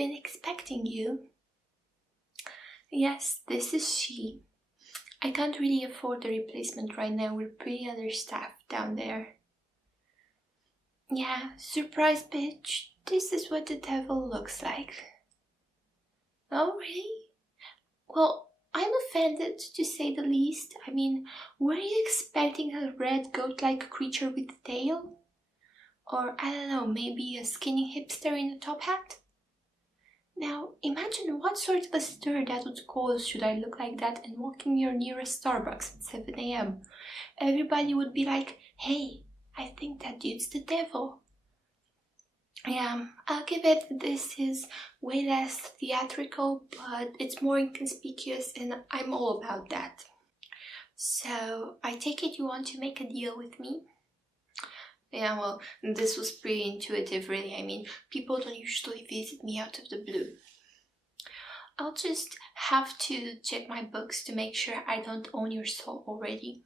been expecting you. Yes, this is she. I can't really afford a replacement right now. We're pretty understaffed down there. Yeah, surprise, bitch. This is what the devil looks like. Oh, really? Well, I'm offended, to say the least. I mean, were you expecting a red goat-like creature with a tail? Or, I don't know, maybe a skinny hipster in a top hat? Now, imagine what sort of a stir that would cause should I look like that and walk in your nearest Starbucks at 7 a.m. Everybody would be like, hey, I think that dude's the devil. Yeah, I'll give it this is way less theatrical, but it's more inconspicuous and I'm all about that. So, I take it you want to make a deal with me? Yeah, well, this was pretty intuitive, really. I mean, people don't usually visit me out of the blue. I'll just have to check my books to make sure I don't own your soul already.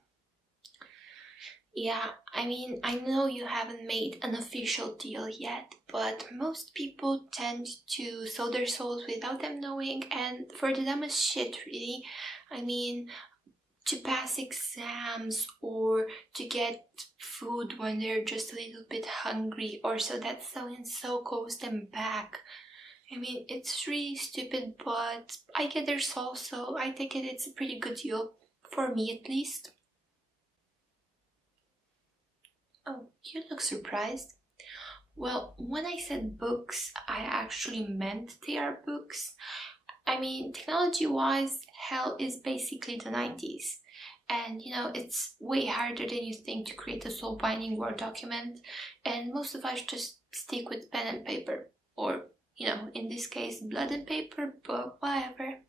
Yeah, I mean, I know you haven't made an official deal yet, but most people tend to sell their souls without them knowing, and for the dumbest shit, really. I mean, to pass exams or to get food when they're just a little bit hungry, or so that so-and-so calls them back. I mean, it's really stupid, but I get their soul, so I think it's a pretty good deal, for me at least. Oh, you look surprised. Well, when I said books, I actually meant they are books. I mean, technology-wise, hell is basically the 90s. And you know, it's way harder than you think to create a soul-binding Word document. And most of us just stick with pen and paper. Or, you know, in this case, blood and paper, but whatever.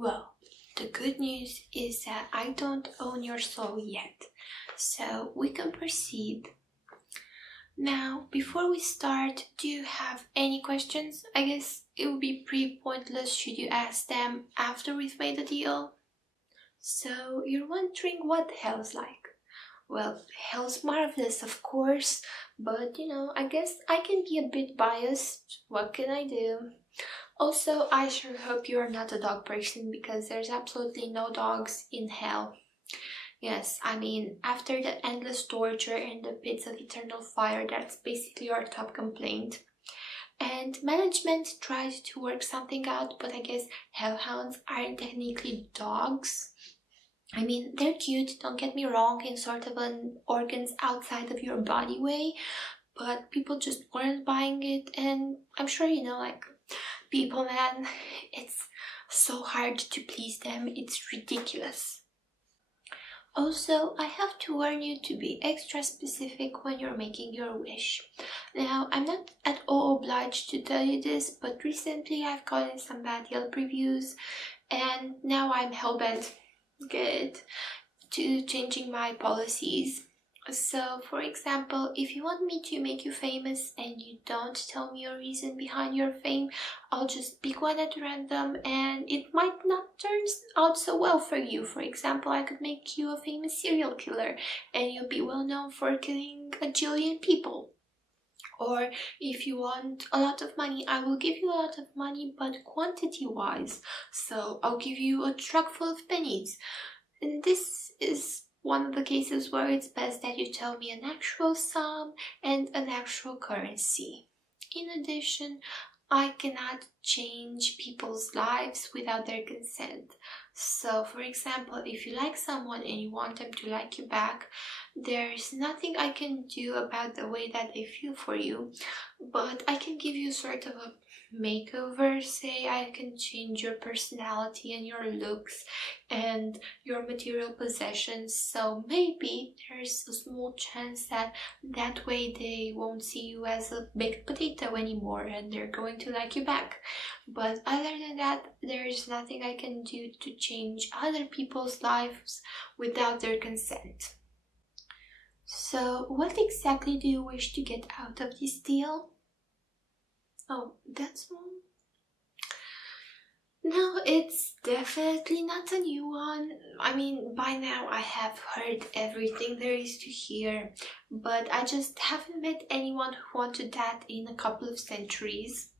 Well, the good news is that I don't own your soul yet, so we can proceed. Now, before we start, do you have any questions? I guess it would be pretty pointless should you ask them after we've made the deal. So, you're wondering what hell's like. Well, hell's marvelous, of course, but I guess I can be a bit biased. What can I do? Also, I sure hope you're not a dog person because there's absolutely no dogs in hell. Yes, I mean, after the endless torture and the pits of eternal fire, that's basically our top complaint. And management tried to work something out, but I guess hellhounds aren't technically dogs. I mean, they're cute, don't get me wrong, in sort of an organs outside of your body way, but people just weren't buying it, and I'm sure like, people, man, it's so hard to please them, it's ridiculous. Also, I have to warn you to be extra specific when you're making your wish. Now, I'm not at all obliged to tell you this, but recently I've gotten some bad Yelp reviews, and now I'm hellbent to changing my policies. So, for example, if you want me to make you famous and you don't tell me your reason behind your fame, I'll just pick one at random and it might not turn out so well for you. For example, I could make you a famous serial killer and you'll be well known for killing a jillion people. Or if you want a lot of money, I will give you a lot of money, but quantity-wise. So I'll give you a truck full of pennies. And this is one of the cases where it's best that you tell me an actual sum and an actual currency. In addition, I cannot change people's lives without their consent. So, for example, if you like someone and you want them to like you back, there's nothing I can do about the way that they feel for you, but I can give you sort of a makeover. Say I can change your personality and your looks and your material possessions, so maybe there's a small chance that way they won't see you as a baked potato anymore and they're going to like you back. But other than that, there's nothing I can do to change other people's lives without their consent. So what exactly do you wish to get out of this deal? Oh, that's all? No, it's definitely not a new one. I mean, by now I have heard everything there is to hear, but I just haven't met anyone who wanted that in a couple of centuries.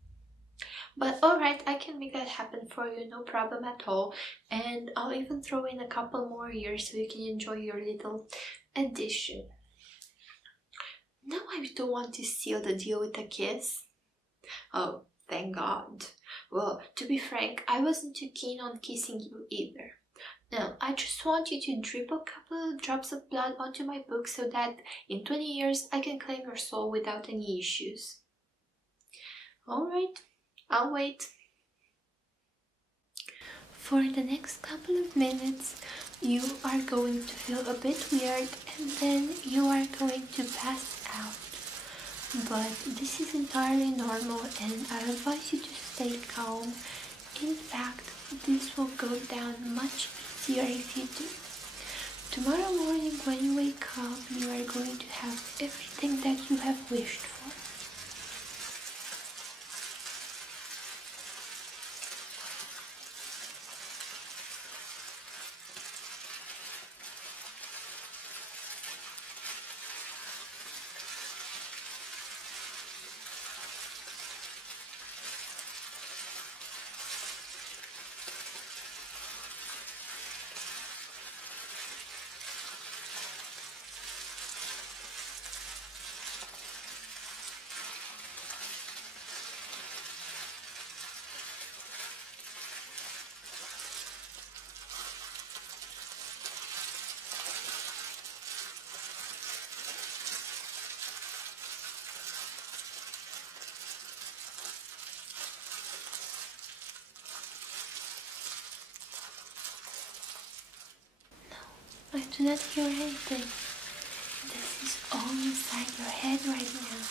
But alright, I can make that happen for you, no problem at all. And I'll even throw in a couple more years so you can enjoy your little addition. Now I don't want to seal the deal with a kiss. Oh, thank God. Well, to be frank, I wasn't too keen on kissing you either. No, I just want you to drip a couple of drops of blood onto my book so that in 20 years I can claim your soul without any issues. Alright, I'll wait. For the next couple of minutes, you are going to feel a bit weird and then you are going to pass out. But this is entirely normal and I advise you to stay calm. In fact, this will go down much easier if you do. Tomorrow morning when you wake up, you are going to have everything that you have wished for. I do not hear anything. This is all inside your head right now.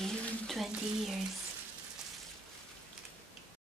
Even 20 years.